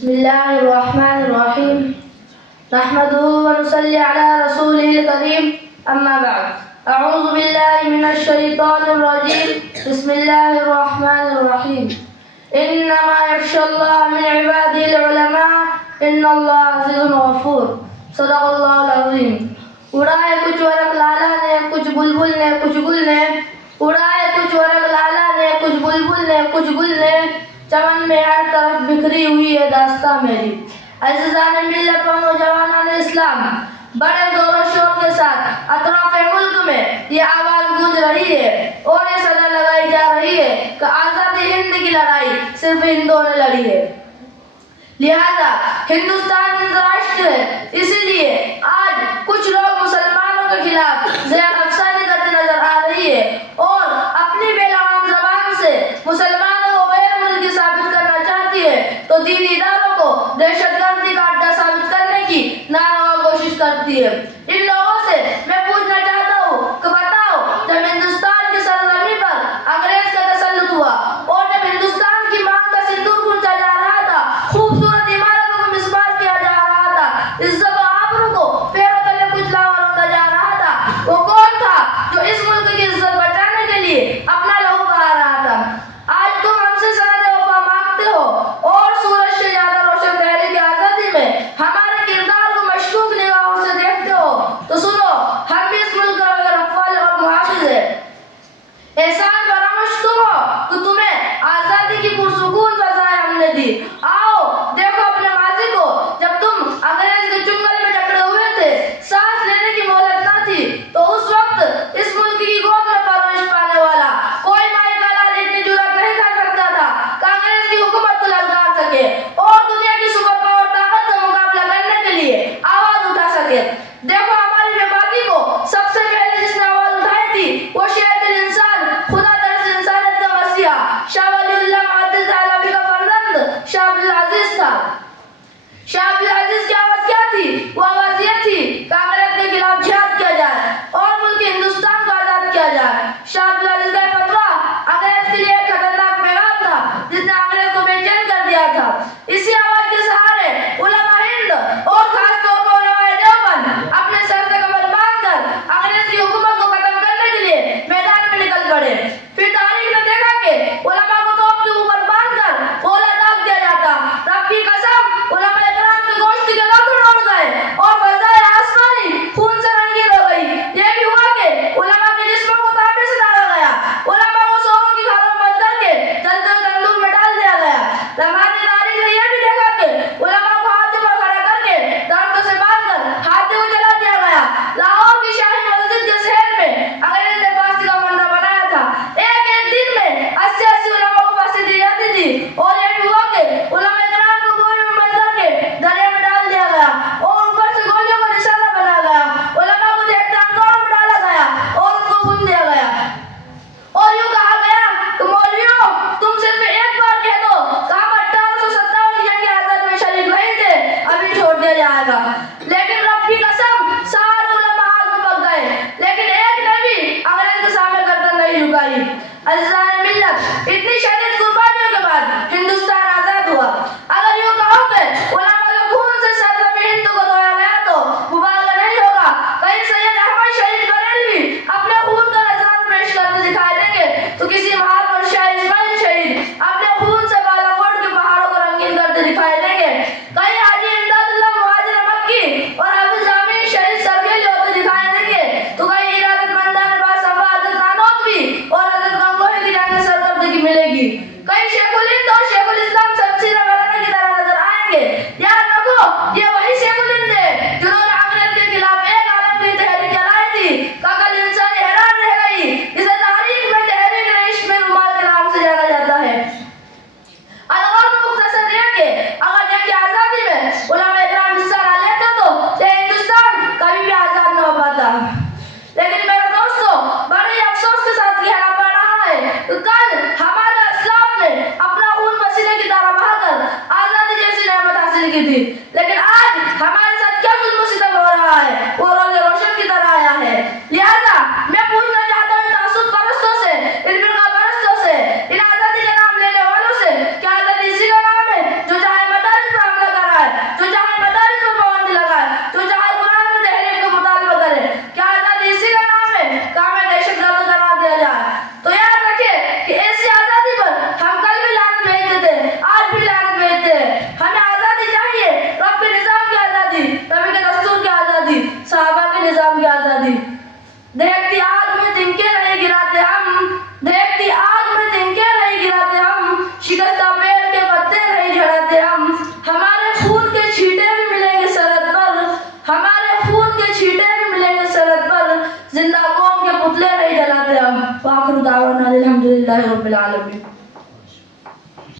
बिस्मिल्लाहिर्रहमानिर्रहीम नहमदुहु व नुसल्ली अला रसूलिल करीम अम्मा बाद अऊज़ु बिल्लाहि मिनश शैतानिर रजीम बिस्मिल्लाहिर्रहमानिर्रहीम इन्नमा यख्शल्लाह मिन इबादिल उलमा इन्नल्लाह अज़ीज़ुन गफूर सदक़ल्लाहुल अज़ीम। उड़ाए कुछ वरक लाला ने कुछ बुलबुल ने कुछ गुल ने, उड़ाए कुछ वरक लाला ने कुछ बुलबुल ने कुछ गुल ने, चमन में हर तरफ बिखरी हुई है दास्तां मेरी। अज़ीज़ान मिल्लत व नौजवानान इस्लाम, बड़े जोर शोर के साथ अतराफ़े मुल्क में ये आवाज़ गूंज रही है और ये सदा लगाई जा रही है कि आज़ादी हिंद की लड़ाई सिर्फ हिंदुओं ने लड़ी है, लिहाजा हिंदुस्तान राष्ट्र है। इसीलिए आज कुछ लोग मुसलमानों के खिलाफ ज़हर अफसानी करते नजर आ रही है और अपनी बेलगाम ज़बान से मुसलमानों को गैर मुल्की साबित करना चाहती है, तो दीनी इदारों को दहशतगर्दी का अड्डा साबित करने की नारवा कोशिश करती है। इन लोगों से मैं पूछना चाहता हूँ कि बताओ, जब हिंदुस्तान की सरजमीं पर अंग्रेज का तसल्लुत हुआ और जब हिंदुस्तान की मांग का सिंदूर खींचा जा रहा था, खूबसूरत इमारतों को मिसमार किया जा रहा था, इज्जत और आबरू को पैरों तले कुचला और रौंदा जा रहा था, वो कौन था जो इस मुल्क की इज्जत बचाने के लिए अपना लहू बहा रहा था? आज तुम हमसे सनद वफा मांगते हो और सूरज से ज्यादा रोशन तहरीक आजादी में हमारे किरदार को मशकूक निगाहों से देखते हो, तो सुनो, हम भी इस मुल्क का रखवाले और मुहाफिज है। एहसान फरामोश तुम हो कि तुम्हें आजादी की पुरसुकून फज़ाएं हमने दी। आओ देखो अपने माजी को, जब तुम अंग्रेज के चुंगल में जकड़े हुए थे, सांस लेने की मोहलत ना थी, तो उस वक्त इस मुल्क की गोद में परवरिश पाने वाला कोई माई का लाल इतनी जुर्रत नहीं कर सकता था कि अंग्रेज की हुकूमत को ललकार सके और दुनिया की सुपर पावर ताकत का मुकाबला करने के लिए आवाज उठा सके। देखो हमारी बेबाकी को सबसे पहले जिसने आवाज उठाई थी वो शेर इंसान, खुदा दरस इंसानियत का मसीहा, शाह वलीउल्लाह मुअत्तिज़ दहलवी का फर्जंद शाह अब्दुल अजीज था। शाह अब्दुल अजीज की आवाज क्या थी? वो आवाज ये थी कि अंग्रेज के खिलाफ जिहाद किया जाए और मुल्क हिंदुस्तान को आजाद किया जाए। शाह अब्दुल अजीज का फतवा अंग्रेज के लिए एक खतरनाक पैगाम था जिसने अंग्रेज को बेचैन कर दिया था। इसी आवाज के सहारे उलमा हिंद और खास तौर पर उलमाए देवबंद अपने सर से कमर बांधकर अंग्रेज की हुकूमत को खत्म करने के लिए मैदान में निकल पड़े। फिर तारीख ने देखा कि उलमा को तोप के ऊपर बांधकर गोला दाग दिया जाता। रब की कसम, उलमा इकराम के गोश्त के लौथड़े उड़ गए और फज़ाए आसमानी खून से रंगीन हो गई। ये भी हुआ कि उलमा के जिस्मों को तांबे से दागा गया, उलमा को सोरों की खालों में बंद करके जलते हुए तंदूर में डाल दिया गया। रमानी तारीख ने यह भी देखा कि उलमा को हाथों पर खड़ा करके दरख्तों से बांधकर हाथों को जला दिया गया। लाहौर की शाही मस्जिद के शहर में अंग्रेज ने फांसी का मंडा बनाया था। एक एक दिन में 80-80 उलमा को फांसी दी जाती थी और यह भी हुआ कि उलमा इकराम को गोली में बंद करके दरिया में डाल दिया गया और ऊपर से गोलियों का निशाना बनाया गया। उलमा को देखते अंगारों में डाला गया और उनको भून दिया गया और यूं कहा गया कि मौलवियों, तुम सिर्फ एक बार कह दो कि हम 1857 की जंग आजाद में शरीक नहीं थे, अभी छोड़ दिया जाएगा। लेकिन रब की कसम, सारे उलमा हाथ में पक गए, लेकिन एक ने भी अंग्रेज के सामने गर्दन नहीं झुकाई। अज़ीज़ान मिल्लत, इतनी शदीद कुर्बानियों के बाद हिंदुस्तान आजाद हुआ। अगर यूं कहो कि उलमा के खून से सरजमीं हिंद को धोया गया तो मुबालगा नहीं होगा। कहीं सैयद अहमद शहीद बरेलवी अपने खून का नजरान पेश करके दिखाई देंगे, तो किसी महापुरुष शाह इस्माइल शहीद अपने खून से बालाकोट के पहाड़ों को रंगीन करते दिखाई देंगे। कहीं हाजी इमदादुल्लाह मुहाजिर मक्की और अबू जामिन शहीद सरखेल होते दिखाई देंगे, तो कहीं इरादतमंदान बासफ़ा हज़रत नानोतवी और हज़रत गंगोही की जाने सरकर्दगी मिलेगी। कहीं शेखुल हिंद और शेखुल इस्लाम शमशीर मौलाना की तरह नजर आएंगे। याद रखो, ये वही शेखुल हिंद है जिन्होंने अंग्रेज के खिलाफ एक आलमगीर तहरीक चलाई थी। कल इंसान हैरान रह गई, इसे तारीख में तहरीक रेशमी रुमाल के नाम से जाना जाता है। अलगौर मुख्तसर यह कि अगर जंग आजादी में उलमा इकराम हिस्सा ना लेते तो ये हिंदुस्तान कभी भी आजाद न हो पाता। लेकिन मेरे दोस्तों, बड़े ही अफसोस के साथ कहना पड़ रहा है कि कल हमारे अस्लाफ ने अपना खून पसीने की तरह बहाकर आजादी जैसी नेमत हासिल की थी, लेकिन आज हमारे साथ क्या जुल्म सितम हो रहा है वो रोज़े रोशन की तरह आया है। लिहाजा मैं पूछना चाहता हूँ इन तासुब परस्तों से, इन फिरका परस्तों से, इन आजादी का नाम लेने वालों से, क्या आजादी इसी का नाम है जो चाहे मदारिस पर देखती आग में तिनके नहीं गिराते हम, देखती आग में तिनके नहीं गिराते हम, शिकस्ता पेड़ के पत्ते नहीं झड़ाते हम। हमारे खून के छींटे भी मिलेंगे सरहद पर, हमारे खून के छींटे भी मिलेंगे सरहद पर, जिंदा कौम के पुतले नहीं जलाते हम। वाखिर दावाना अल्हम्दुलिल्लाहि रब्बिल आलमीन।